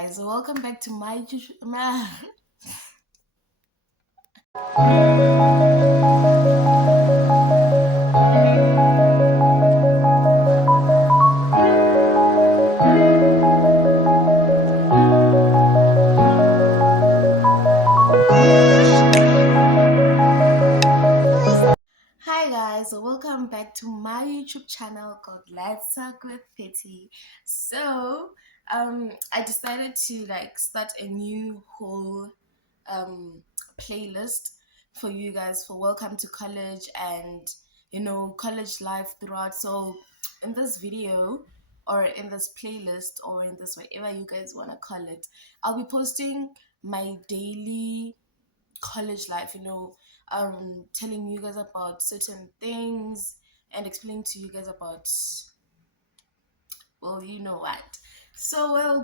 guys, welcome back to my Hi guys, welcome back to my YouTube channel called Let's Talk with Petty. I decided to start a new whole um playlist for you guys for welcome to college and college life throughout. So in this video or in this playlist or in this whatever you guys want to call it, I'll be posting my daily college life, telling you guys about certain things and explaining to you guys about, well, you know what.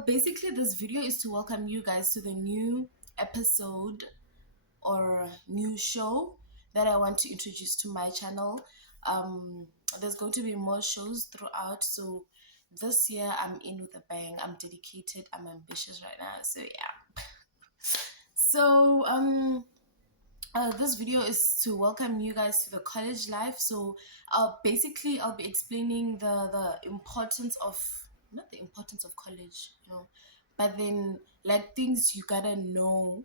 Basically, this video is to welcome you guys to the new episode or new show that I want to introduce to my channel. Um, there's going to be more shows throughout, so this year I'm in with a bang. I'm dedicated, I'm ambitious right now, so yeah. So, this video is to welcome you guys to the college life. So I'll be explaining the importance of, not the importance of college, but then like things you gotta know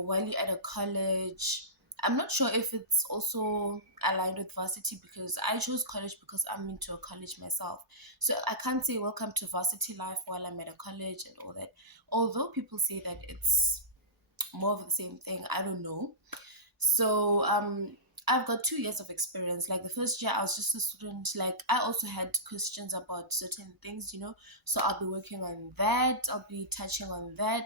while you're at a college. I'm not sure if it's also aligned with varsity because I chose college because I'm into a college myself. So I can't say welcome to varsity life while I'm at a college and all that. Although people say that it's more of the same thing, I don't know. So I've got 2 years of experience. Like the first year I was just a student, like I also had questions about certain things, So I'll be working on that, I'll be touching on that.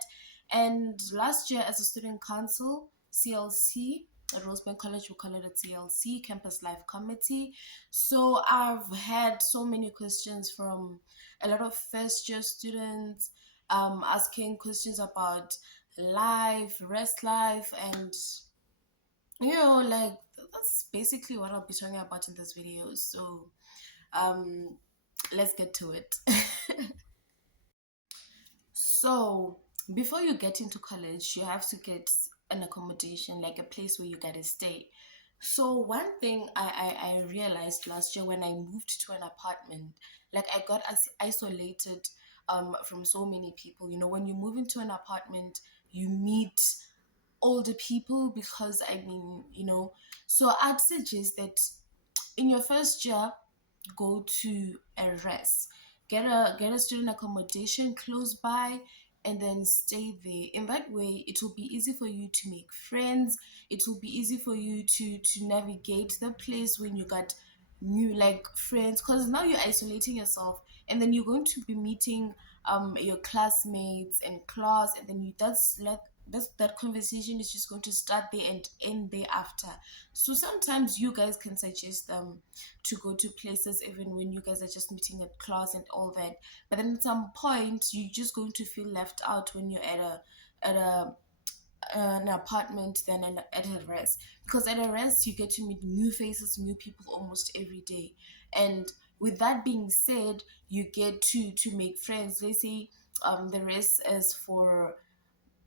And last year as a student council, CLC, at Rosebank College, we call it a CLC, Campus Life Committee. So I've had so many questions from a lot of first year students asking questions about life, rest life, and like that's basically what I'll be talking about in this video. So um let's get to it. So before you get into college, you have to get an accommodation, like a place where you gotta stay. So one thing I realized last year when I moved to an apartment, like I got isolated from so many people. When you move into an apartment, you meet older people because so I'd suggest that in your first year, go to a rest, get a student accommodation close by, and then stay there. In that way it will be easy for you to make friends. It will be easy for you to navigate the place when you got new like friends, because now you're isolating yourself, and then you're going to be meeting your classmates in class, and then that conversation is just going to start there and end there after. So sometimes you guys can suggest to go to places even when you guys are just meeting at class and all that. But then at some point, you're just going to feel left out when you're at a an apartment than at a rest, because at a rest you get to meet new faces, new people almost every day. And with that being said, you get to make friends. They say the rest is for,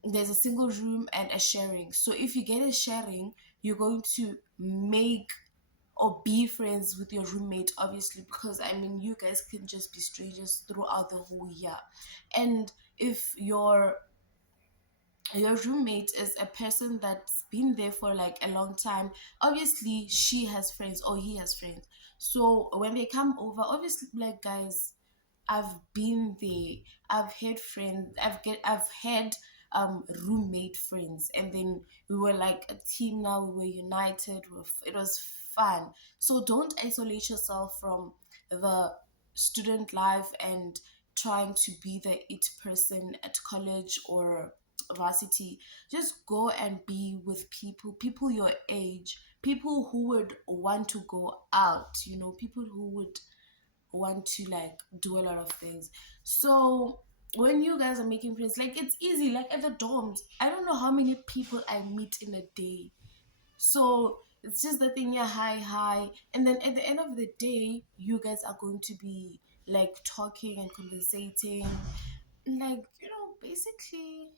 there's a single room and a sharing. So if you get a sharing, you're going to make or be friends with your roommate, obviously, because I mean you guys can just be strangers throughout the whole year. And if your roommate is a person that's been there for like a long time, obviously she has friends or he has friends. So when they come over, obviously, like, guys, I've been there. I've had friends. I've had roommate friends, and then we were like a team. Now we were united. It was fun. So don't isolate yourself from the student life and trying to be the it person at college or varsity. Just go and be with people your age, people who would want to go out. People who would want to like do a lot of things. So when you guys are making friends, like it's easy. Like at the dorms, I don't know how many people I meet in a day. So it's just the thing, yeah, hi, and then at the end of the day, you guys are going to be like talking and conversating, like, basically,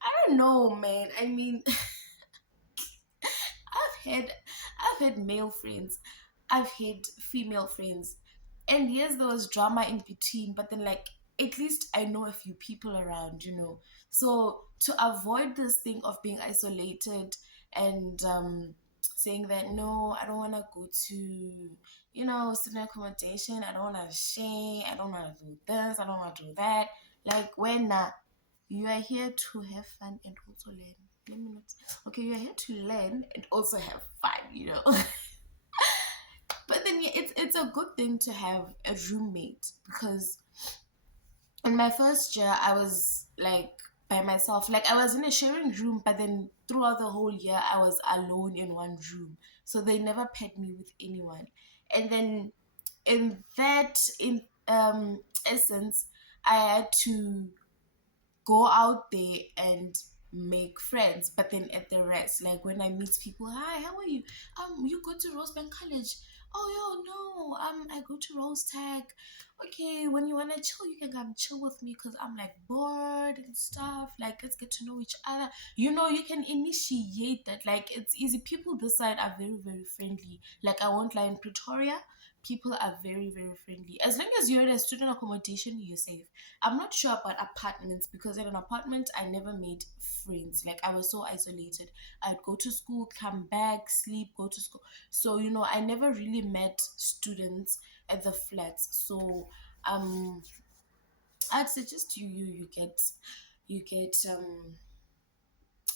I don't know, man. I mean, I've had I've had male friends, I've had female friends, and yes, there was drama in between. But then, like, at least I know a few people around. So to avoid this thing of being isolated and saying that no, I don't want to go to student accommodation. I don't want to share. I don't want to do this. I don't want to do that. Like when you are here to have fun and also learn. Let me not. Okay, you're here to learn and also have fun. But then yeah, it's a good thing to have a roommate because in my first year I was like by myself. Like I was in a sharing room, but then throughout the whole year I was alone in one room. So they never paired me with anyone. And then in essence, I had to go out there and make friends. But then at the rest, like when I meet people, hi, how are you? You go to Rosebank College? Oh, yo, no. I go to Rose Tech. Okay, when you wanna chill, you can come chill with me because I'm like bored and stuff. Like let's get to know each other. You can initiate that. Like it's easy. People this side are very very friendly. Like I won't lie, in Pretoria, people are very very friendly. As long as you're in a student accommodation, you're safe. I'm not sure about apartments because in an apartment I never made friends. Like I was so isolated. I'd go to school, come back, sleep, go to school. So I never really met students at the flats. So um, I'd suggest you get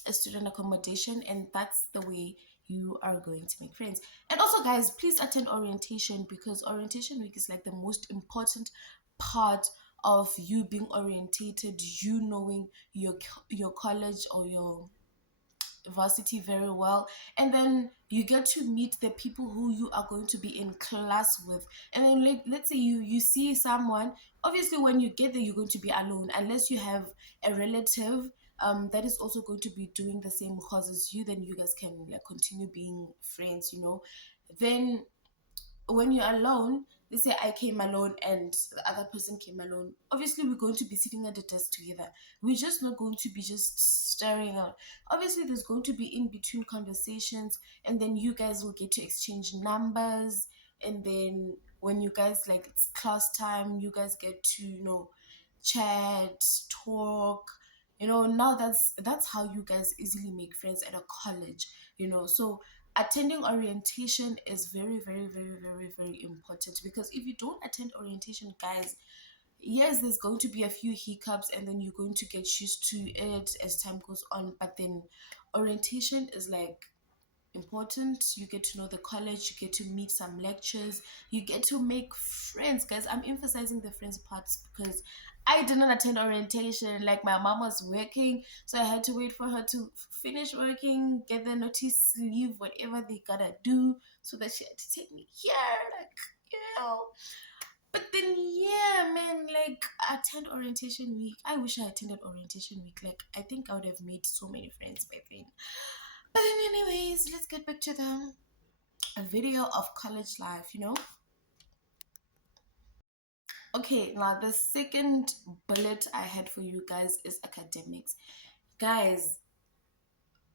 a student accommodation, and that's the way you are going to make friends. And also, guys, please attend orientation because orientation week is like the most important part of you being orientated, you knowing your college or your varsity very well, and then you get to meet the people who you are going to be in class with. And then let's say you see someone. Obviously when you get there you're going to be alone unless you have a relative that is also going to be doing the same course as you. Then you guys can like continue being friends. Then when you're alone, let's say I came alone and the other person came alone, obviously we're going to be sitting at the desk together. We're just not going to be just staring out. Obviously there's going to be in between conversations, and then you guys will get to exchange numbers. And then when you guys like it's class time, you guys get to chat, talk. Now that's how you guys easily make friends at a college. So attending orientation is very very very very very important, because if you don't attend orientation, guys, yes, there's going to be a few hiccups and then you're going to get used to it as time goes on. But then orientation is like important. You get to know the college, you get to meet some lectures, you get to make friends. Guys, I'm emphasizing the friends parts because I didn't attend orientation. Like my mom was working, so I had to wait for her to finish working, get the notice, leave, whatever they gotta do, so that she had to take me here. Like, you know. But then, yeah, man, like attend orientation week. I wish I attended orientation week. Like, I think I would have made so many friends by then. But then, anyways, let's get back to the a video of college life. Okay, now the second bullet I had for you guys is academics. Guys,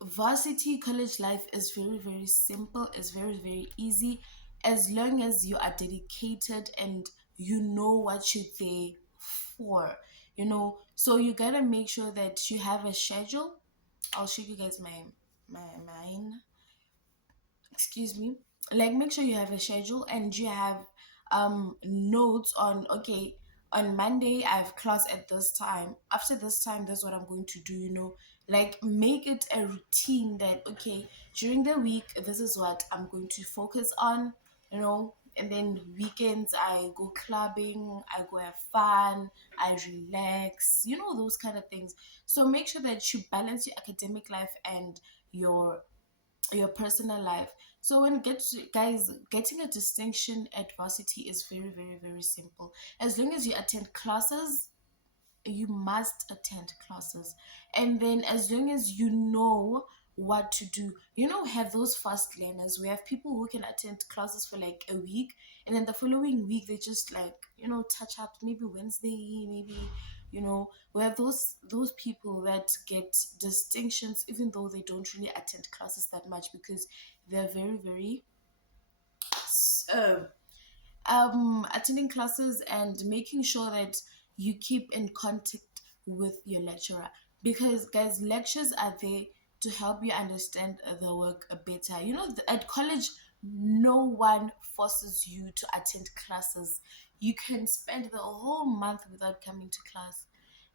varsity college life is very, very simple, it's very, very easy as long as you are dedicated and you know what you're there for. So you gotta make sure that you have a schedule. I'll show you guys mine. Excuse me. Like make sure you have a schedule and you have notes on, okay, on Monday I have class at this time, after this time that's what I'm going to do. Like make it a routine that, okay, during the week this is what I'm going to focus on. And then weekends I go clubbing, I go have fun, I relax, those kind of things. So make sure that you balance your academic life and your personal life. So when it gets guys, getting a distinction at varsity is very, very, very simple. As long as you attend classes, you must attend classes. And then as long as you know what to do, have those fast learners. We have people who can attend classes for like a week, and then the following week they just like touch up, maybe Wednesday, maybe we have those people that get distinctions even though they don't really attend classes that much because they're very, very uh, attending classes and making sure that you keep in contact with your lecturer, because guys, lectures are there to help you understand the work better. At college, no one forces you to attend classes. You can spend the whole month without coming to class,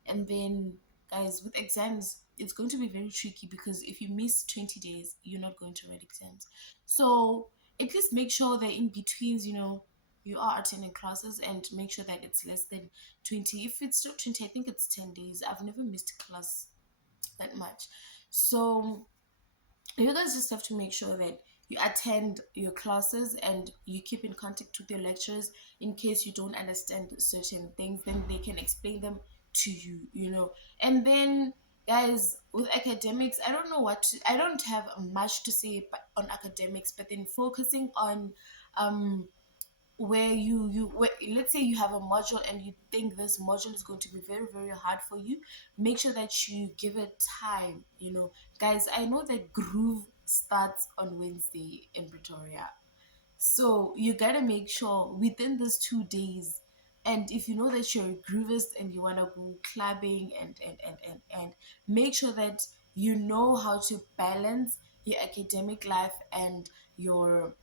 and then, guys, with exams, it's going to be very tricky because if you miss 20 days, you're not going to write exams. So at least make sure that in betweens, you are attending classes, and make sure that it's less than 20. If it's not 20, I think it's 10 days. I've never missed class that much. So you guys just have to make sure that you attend your classes and you keep in contact with your lecturers. In case you don't understand certain things, then they can explain them to you. And then, guys, with academics, I don't have much to say on academics, but then focusing on um where let's say you have a module and you think this module is going to be very, very hard for you. Make sure that you give it time. Guys, I know that Groove starts on Wednesday in Pretoria, so you gotta make sure within those 2 days. And if you know that you're a groovist and you want to go clubbing and make sure that you know how to balance your academic life and your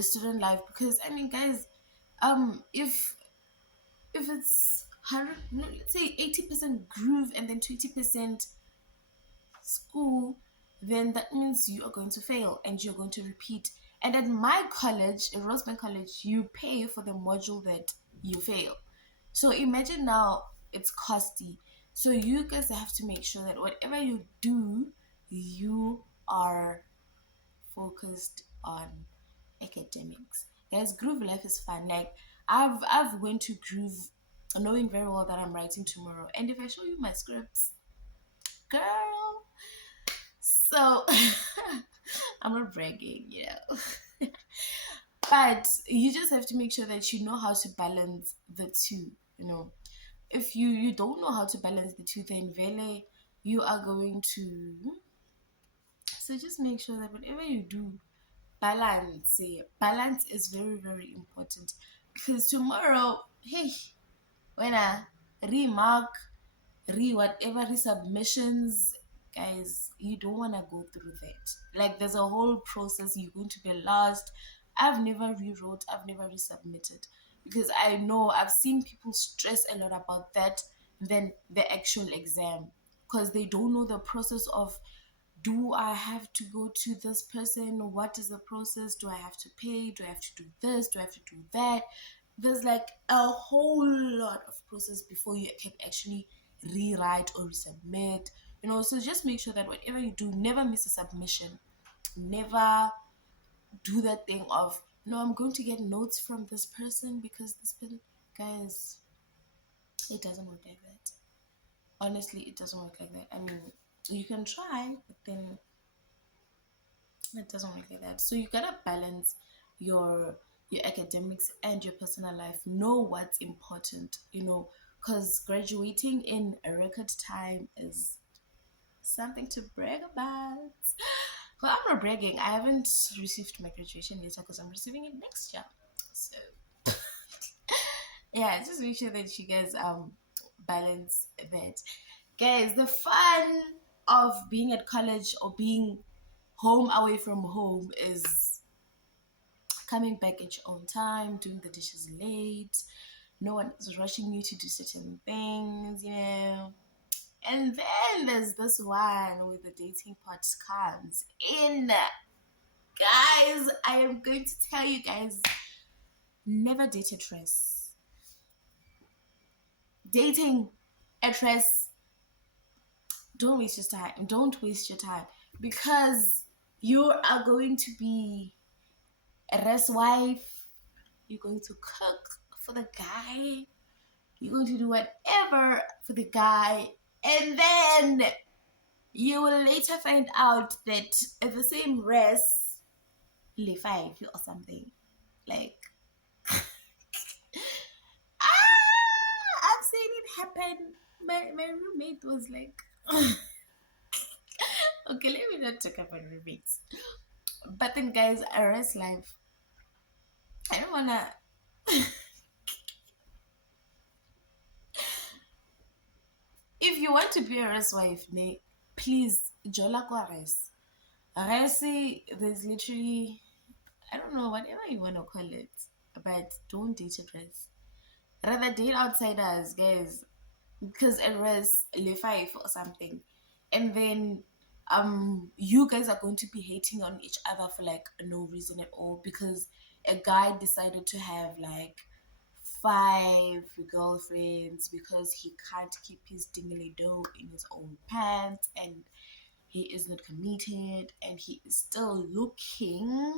student life. Because I mean, guys, if it's 100, no, let's say 80% groove and then 20% school, then that means you are going to fail and you're going to repeat. And at my college, at Rosebank College, you pay for the module that you fail. So imagine now, it's costly. So you guys have to make sure that whatever you do, you are focused on academics. Guys, Groove life is fun. Like, I've went to Groove knowing very well that I'm writing tomorrow. And if I show you my scripts, girl, so I'm not bragging. But you just have to make sure that you know how to balance the two. If you don't know how to balance the two, then really you are going to. So just make sure that whatever you do, balance. Balance is very, very important, because tomorrow, hey, when I remark, whatever resubmissions, guys, you don't want to go through that. Like, there's a whole process. You're going to be lost. I've never rewrote, I've never resubmitted, because I know I've seen people stress a lot about that than the actual exam, because they don't know the process of, do I have to go to this person? What is the process? Do I have to pay? Do I have to do this? Do I have to do that? There's like a whole lot of process before you can actually rewrite or resubmit. So just make sure that whatever you do, never miss a submission. Never do that thing of, no, I'm going to get notes from this person because this person, guys, it doesn't work like that. Honestly, it doesn't work like that. I mean, you can try, but then it doesn't work like that. So you gotta balance your academics and your personal life. Know what's important, because graduating in a record time is something to brag about. Well, I'm not bragging. I haven't received my graduation letter because I'm receiving it next year. So yeah, just make sure that you guys balance that. Guys, the fun of being at college or being home away from home is coming back at your own time, doing the dishes late. No one is rushing you to do certain things. And then there's this one where the dating part comes in. Guys, I am going to tell you guys, never date a dress. Dating a dress, don't waste your time. Don't waste your time, because you are going to be a rest wife. You're going to cook for the guy. You're going to do whatever for the guy. And then you will later find out that at the same rest, le 5 or something. Like, I've seen it happened. My roommate was like, okay, let me not talk about roommates. But then, guys, RS life. I don't wanna. If you want to be a RS wife, please, Jola Res. Resi, there's literally, I don't know, whatever you want to call it, but don't date a dress. Rather date outsiders, guys, because a dress, le five or something, and then you guys are going to be hating on each other for like no reason at all because a guy decided to have like five girlfriends because he can't keep his dingly dough in his own pants and he is not committed and he is still looking.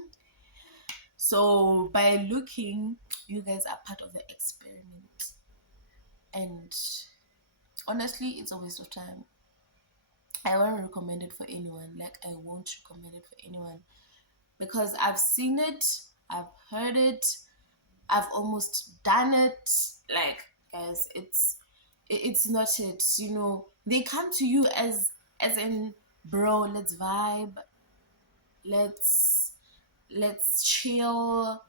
So by looking, you guys are part of the experiment. And honestly, it's a waste of time. I won't recommend it for anyone. Like I won't recommend it for anyone because I've seen it, I've heard it, I've almost done it. Like guys, it's not it. You know, they come to you as in, bro, let's vibe, let's let's chill.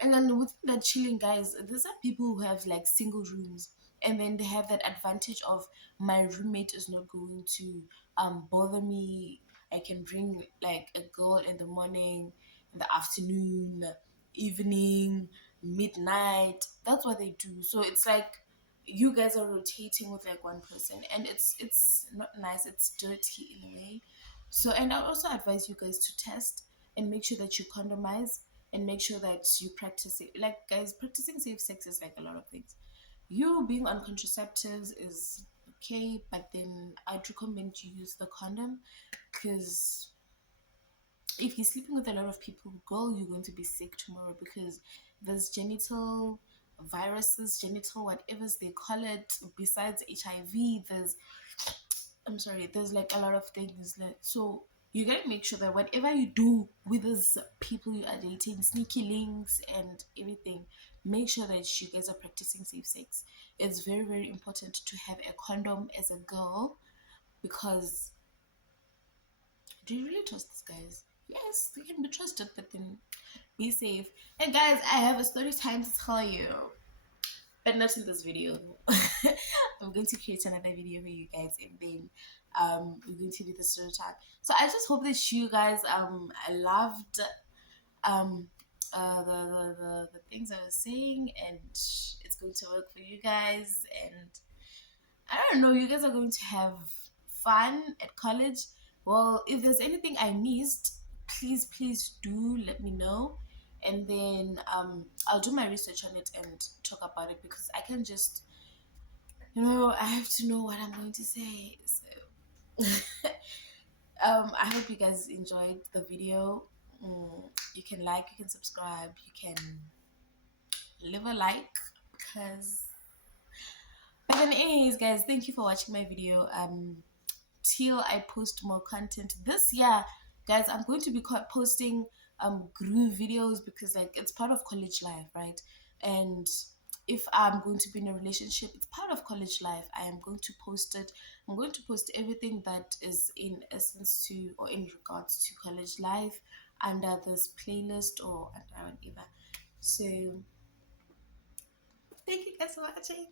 And then with that chilling, guys, there's some people who have like single rooms, and then they have that advantage of my roommate is not going to bother me. I can bring like a girl in the morning, in the afternoon, evening, midnight. That's what they do. So it's like you guys are rotating with like one person, and it's not nice. It's dirty in a way. So, and I also advise you guys to test and make sure that you condomize and make sure that you practice it. Like, guys, practicing safe sex is like a lot of things. You being on contraceptives is okay, but then I'd recommend you use the condom because if you're sleeping with a lot of people, girl, you're going to be sick tomorrow because there's genital viruses, genital whatever's they call it, besides HIV, I'm sorry, there's like a lot of things. Like, so you gotta make sure that whatever you do with those people you are dating, sneaky links and everything, make sure that you guys are practicing safe sex. It's very, very important to have a condom as a girl because do you really trust these guys? Yes, they can be trusted, but then be safe. And guys, I have a story time to tell you. But not in this video. I'm going to create another video for you guys and then we're going to do the story time. So I just hope that you guys loved um the things I was saying and it's going to work for you guys and I don't know, you guys are going to have fun at college. Well, if there's anything I missed, please do let me know. And then I'll do my research on it and talk about it because I can just, I have to know what I'm going to say. So, I hope you guys enjoyed the video. You can like, you can subscribe, you can leave a like because. But then, anyways, guys, thank you for watching my video. Till I post more content this year, guys, I'm going to be posting groove videos because like it's part of college life, right? And if I'm going to be in a relationship, it's part of college life. I am going to post it. I'm going to post everything that is in essence to or in regards to college life under this playlist or under whatever. So thank you guys for watching.